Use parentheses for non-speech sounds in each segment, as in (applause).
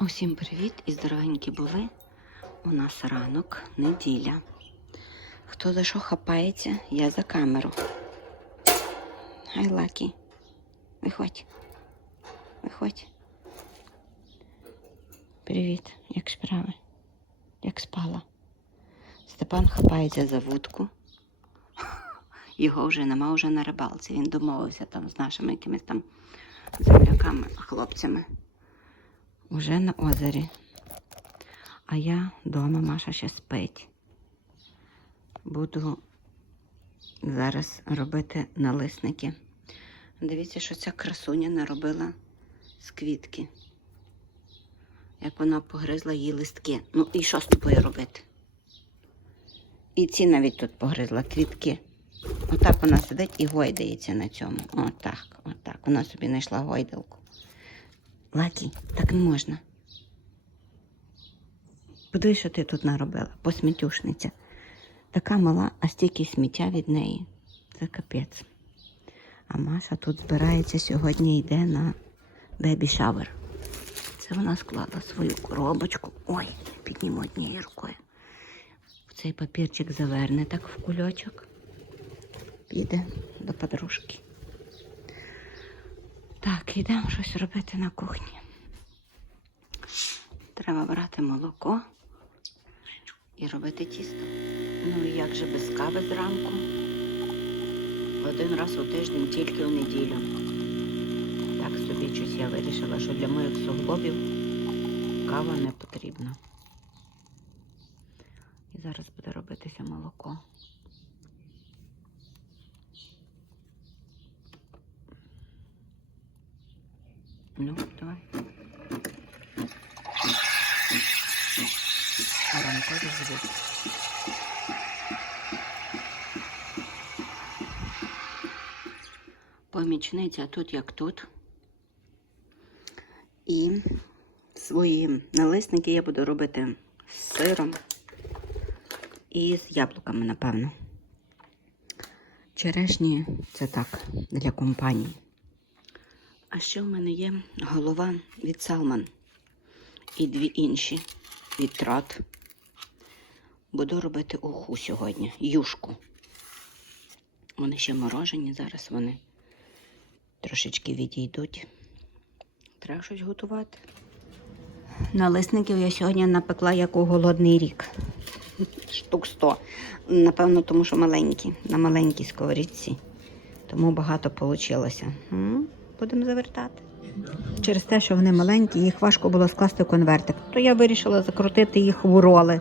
Усім привіт і здоровенькі були. У нас ранок, неділя. Хто за що хапається, я за камеру. Гай, Лакі. Виходь. Виходь. Привіт, як справи? Як спала? Степан хапається за вудку. (laughs) Його вже нема вже на рибалці. Він домовився там з нашими якимись там земляками, хлопцями. Уже на озері. А я вдома, Маша ще спить. Буду зараз робити налисники. Дивіться, що ця красуня наробила з квітки. Як вона погризла її листки. Ну і що з тобою робити? І ці навіть тут погризла квітки. Отак вона сидить і гойдається на цьому. Отак, отак. Вона собі знайшла гойдалку. Лакі, так не можна. Подивись, що ти тут наробила, посмітюшниця. Така мала, а стільки сміття від неї. Це капець. А Маша тут збирається сьогодні йде на бебі шавер. Це вона склала свою коробочку. Ой, підніму однією рукою. Цей папірчик заверне так в кульочок. Піде до подружки. Так, йдемо щось робити на кухні. Треба брати молоко і робити тісто. Ну і як же без кави зранку? Один раз у тиждень, тільки у неділю. Так собі щось я вирішила, що для моїх суглобів кава не потрібна. І зараз буде робитися молоко. Ну, давай. Ранкові звук. Помічниця тут як тут. І свої налисники я буду робити з сиром і з яблуками, напевно. Черешні це так, для компанії. А ще в мене є голова від салман і дві інші від трот. Буду робити уху сьогодні, юшку. Вони ще морожені, зараз вони трошечки відійдуть. Треба щось готувати. Налисників я сьогодні напекла як у голодний рік. Штук 100. Напевно, тому що маленькі, на маленькій сковорідці. Тому багато вийшло. Будемо завертати. Через те, що вони маленькі, їх важко було скласти в конвертик. То я вирішила закрутити їх в роли.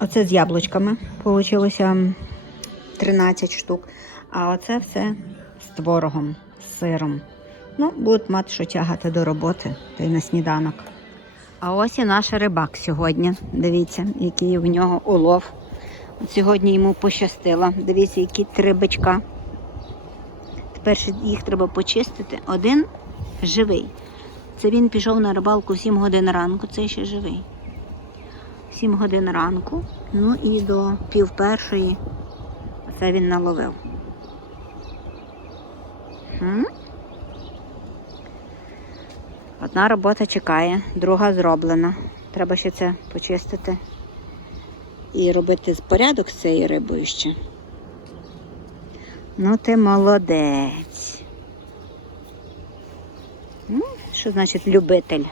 Оце з яблучками. Получилося 13 штук. А оце все з творогом, з сиром. Ну, будуть мати що тягати до роботи та й на сніданок. А ось і наш рибак сьогодні. Дивіться, який в нього улов. От сьогодні йому пощастило. Дивіться, які три бичка. Тепер ще їх треба почистити. Один живий. Це він пішов на рибалку в 7 годин ранку, це ще живий. 7 годин ранку, ну і до пів першої це він наловив. Одна робота чекає, друга зроблена. Треба ще це почистити і робити порядок з цією рибою ще. Ну, ти молодець. Ну, що значить любитель?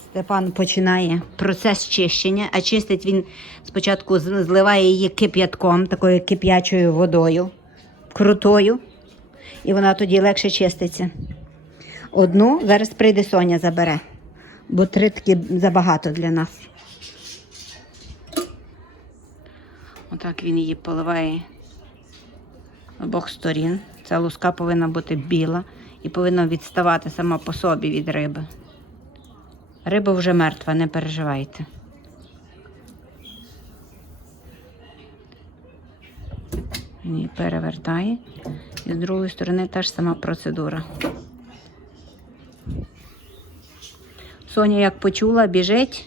Степан починає процес чищення, а чистить він спочатку зливає її кип'ятком, такою кип'ячою водою, крутою, і вона тоді легше чиститься. Одну зараз прийде Соня забере, бо три таки забагато для нас. Отак він її поливає обох сторін. Ця луска повинна бути біла і повинна відставати сама по собі від риби. Риба вже мертва, не переживайте. Її перевертає. І з другої сторони та ж сама процедура. Соня як почула, біжить.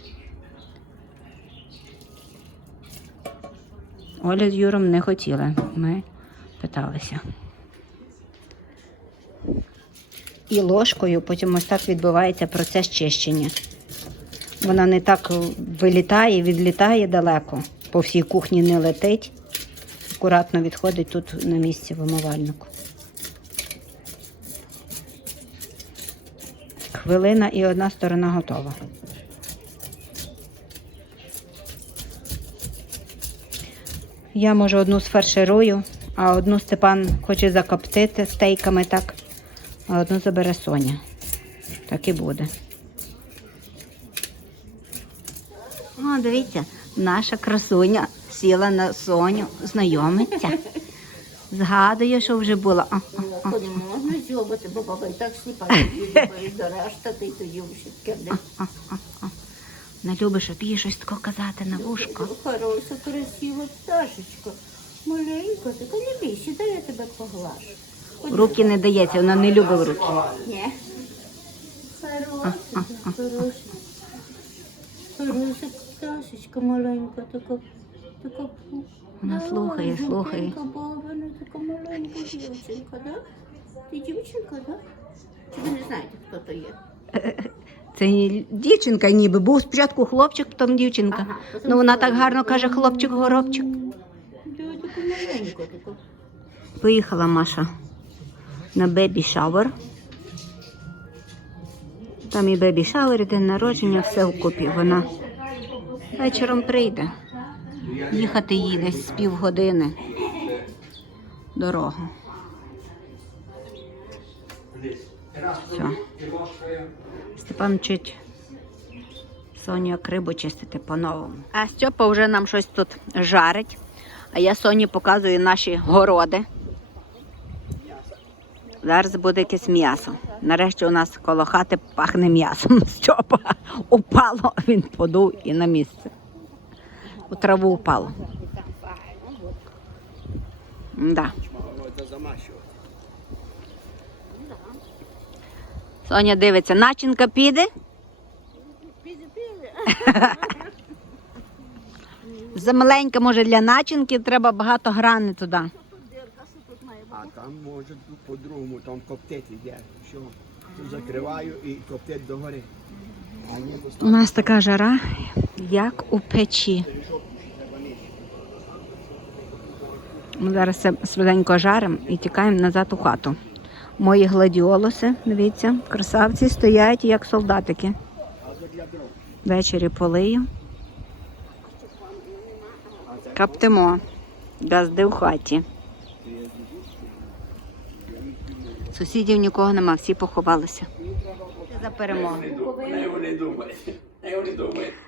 Оля з Юром не хотіли. Ми питалися. і ложкою, потім ось так відбувається процес чищення. Вона не так вилітає, відлітає далеко. По всій кухні не летить. Акуратно відходить тут на місці в умивальнику. Хвилина і одна сторона готова. Я може одну сфарширую, а одну Степан хоче закоптити стейками так, а одну забере Соня. Так і буде. О, дивіться, наша красуня сіла на Соню, знайомиться. Згадує, що вже була. Не можна зьобати, бо баба і так сліпа, до (laughs) решта, ти тоді вже киди. Не любиш, щоб їй щось таке казати на вушко. Хороша, красива пташечка. Маленька, така не бійся, дай я тебе поглажу. В Руки не дається, вона не любить руки. Ні. Хороша, хороша. Хороша пташечка маленька, така, така. Вона Да, слухає, слухає. бабина, така маленька дівчинка, да? Ти дівчинка, да? Чи ви не знаєте, хто то є? Це дівчинка ніби. Був спочатку хлопчик, потім дівчинка. Ага, потім Ну вона так гарно каже хлопчик-горобчик. Поїхала Маша на бебі шавер. Там і бебі шавер, і день народження, все вкупі. Вона вечором прийде. Їхати їй десь з півгодини дорогу. Все. Степан вчить Соню як рибу чистити по-новому. А Стьопа вже нам щось тут жарить. А я Соні показую наші городи. Зараз буде якесь м'ясо. Нарешті у нас коло хати пахне м'ясом. (laughs) Стьопа упало, він подув і на місце. У траву упало. Да. Соня дивиться, начинка піде. (laughs) Замаленька, може, для начинки треба багато грани туди. А там може по-другому, там коптить іде. Що? Закриваю і коптить догори. У нас така жара, як у печі. Ми зараз це швиденько жаримо і тікаємо назад у хату. Мої гладіолуси, дивіться, красавці стоять як солдатики. Ввечері полию. Каптимо. Газди в хаті. Сусідів нікого нема, всі поховалися. За перемогу.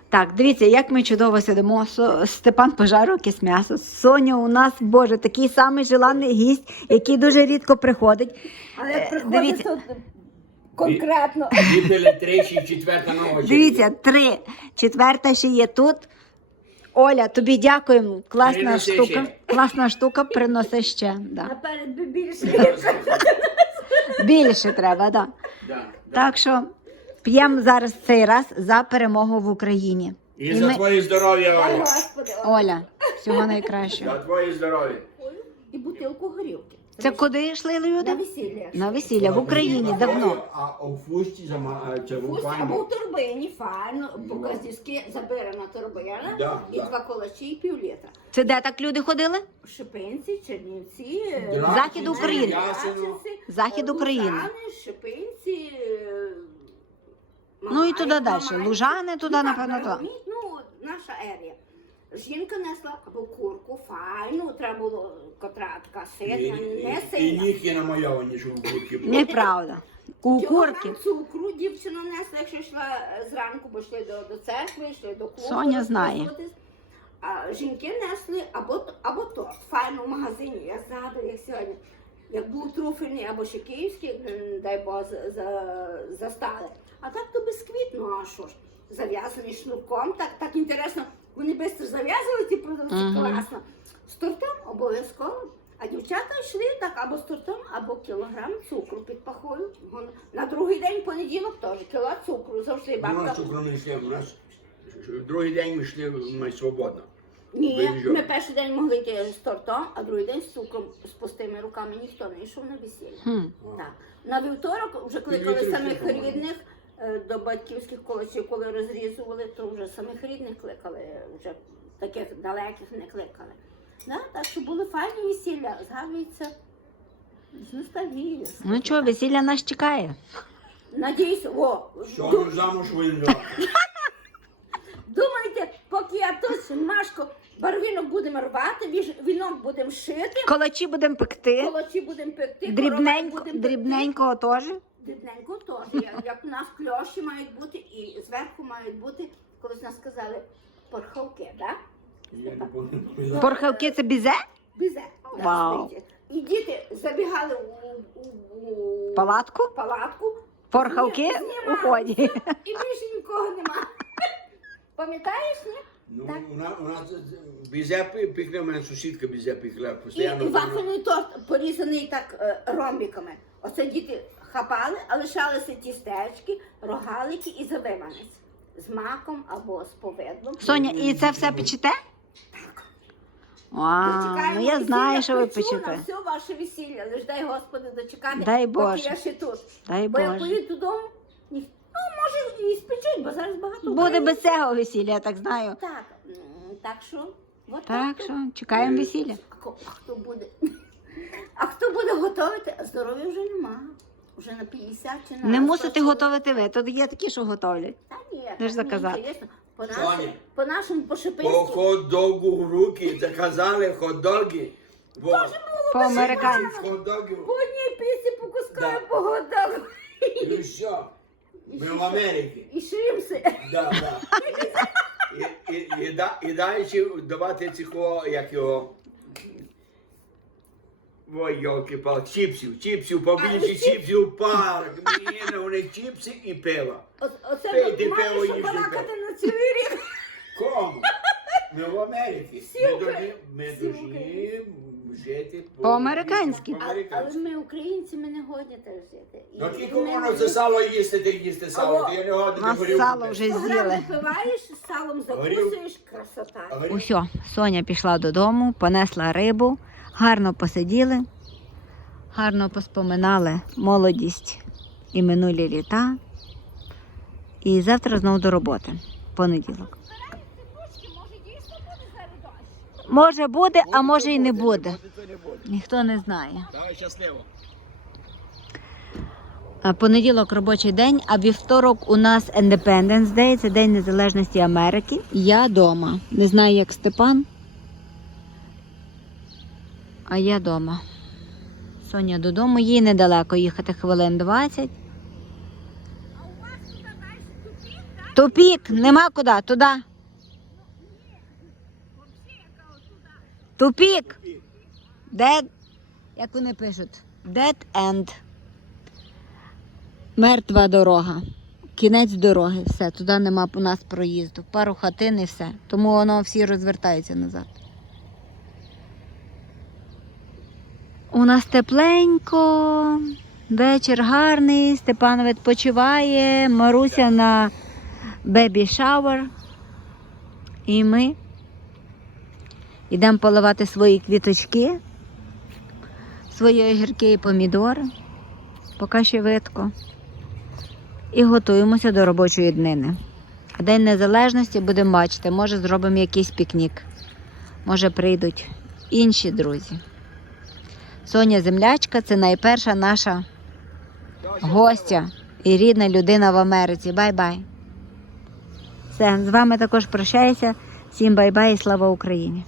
Так, дивіться, як ми чудово сидимо. Степан пожарив якесь м'ясо. Соня у нас, Боже, такий самий желаний гість, який дуже рідко приходить. Але Е, приходить дивіться. тут конкретно. Дивіться, три. Четверта ще є тут. Оля, тобі дякуємо. Класна Приноси штука. ще. Класна штука, приноси ще. Да. Наперед би більше. Більше треба, да. Да, да. Так що п'ємо зараз цей раз за перемогу в Україні. І за ми- твоє здоров'я, Оля. Господи. Оля, всього найкращого. За твоє здоров'я. І бутилку горілки. Це куди йшли люди? На весілля. На весілля в Україні давно. А у фусті Пусть або в турбині, файно, показівськи заберена турбина Да, і да. два колачі і пів літра. Це де так люди ходили? Шипинці, Чернівці, е, Драчі, Захід України. Ясено. Захід України. Лужани, Шипинці. е, Ну і туди Мамаїв, далі. Мамаїв. Лужани туди, Ну, так, напевно, туди. розумієте, Ну, наша ерія. Жінка несла або курку, файну, треба було котра така І, ситна, не і, і сильна. ніхи намальовані, що в будці були. Неправда. У Кілограм курки. цукру дівчина несла, якщо йшла е, зранку, бо йшли до, до церкви, йшли до клубу. Соня знає. розписуватись. А жінки несли або, т- або торт. Файно в магазині. Я згадую, як сьогодні. Як був труфельний або ще київський, м, дай Бог, за, за, застали. А так то бісквіт, ну а що ж, зав'язаний шнурком, так, так інтересно. Вони швидко зав'язували ті продавці, Мгм. класно. З тортом обов'язково. А дівчата йшли так або з тортом, або кілограм цукру під пахою. Вон- На другий день понеділок теж кіло цукру. Завжди У нас бабка. цукру не йшли, у нас другий день ми йшли ми свободно. Ні, ми перший день могли йти з тортом, а другий день з цукром з пустими руками ніхто не йшов на весілля. Хм. Так. На вівторок вже кликали самих ще помагає. рідних до батьківських колочів, коли розрізували, то вже самих рідних кликали, вже таких далеких не кликали. Да? Так що були файні весілля, згадується з ностальгією. Ну чого, весілля нас чекає. Надіюсь, о, Що ду- ми замуж виїжджати? (laughs) думайте, поки я тут Машко барвінок будемо рвати, віж- вінок будемо шити, Колочі будемо пекти. колочі будемо пекти, Дрібненько, будемо дрібненького теж. Дрібненько теж. Як, як у нас кльоші мають бути, і зверху мають бути, колись нас сказали, порховки, так? Я не пам'ятаю. Порхавки це бізе? Бізе. Вау. стоїть. І діти забігали у, у, у Палатку? палатку. Порхавки Зні- у знімали ході. І більше нікого нема. Пам'ятаєш, ні? Ну, Так. у нас, у нас бізе пекла, у мене сусідка бізе пекла І, постійно. і вафельний торт порізаний так е, ромбіками. Оце діти хапали, а лишалися тістечки, рогалики і завиванець. З маком або з повидлом. Соня, і це все печете? Дочекаємо ну я весілля, знаю, що ви печу на печете. все ваше весілля. Лиш дай Господи дочекати, Дай поки Боже. я ще тут. Дай Бо я Боже. поїду додому, ні... ну може і спечуть, бо зараз багато. Буде українців. без цього весілля, я так знаю. Так, м, так що, от Так що чекаємо весілля. А ко- а хто буде? (laughs) А хто буде готувати? А здоров'я вже нема. Вже на 50 чи на Не мусите 140. готувати ви. Тут є такі, що готовлять. Та ні, Де ж заказати? інтересно. По Соня. нашому, по нашому По пошепинськи. хот-догу руки заказали хот-доги. По-американськи. Хот-догів. По одній пісі по кускаю Да. по годам. Ну що? Ми в Америці. І шримси. Да, да. І, і, і, да- і далі давати цього, як його. Ой, йолки палки чіпсів, чіпсів, побільше чіпсів парк. Мені не вони чіпси і пиво. О- Оце Пийте пиво, маєш їжте балакати пиво. на цілий рік. Кому? Ми в Америці. Всі Ми должні, ми всі должні жити По-американськи. А- Але По-американськи. ми українці, ми не годні теж жити. І- Ну і тільки ми воно це сало їсти, ти їсти сало. Алло. Ти я не годен Нас горілку сало пити. вже грам з'їли. випиваєш, салом закусуєш, красота. А горілку- Усьо, Соня пішла додому, понесла рибу, гарно посиділи, гарно поспоминали молодість і минулі літа. І завтра знову до роботи. Понеділок. Може буде, а може і не буде. то не буде. Ніхто не знає. Давай щасливо. А Понеділок робочий день, а вівторок у нас Independence Day, це День Незалежності Америки. Я вдома. Не знаю, як Степан. А я вдома. Соня додому, їй недалеко їхати хвилин 20. Тупік, нема куди, туди. Тупік. Dead, як вони пишуть? Dead end. Мертва дорога. Кінець дороги. Все, туди нема у нас проїзду. Пару хатин і все. Тому воно всі розвертаються назад. У нас тепленько, вечір гарний, Степан відпочиває, Маруся на бебі шауер. І ми йдемо поливати свої квіточки, свої огірки і помідори. Поки ще видко. І готуємося до робочої днини. День Незалежності будемо бачити, може зробимо якийсь пікнік. Може прийдуть інші друзі. Соня Землячка це найперша наша гостя і рідна людина в Америці. Бай-бай. Все, з вами також прощаюся. Всім бай-бай і слава Україні!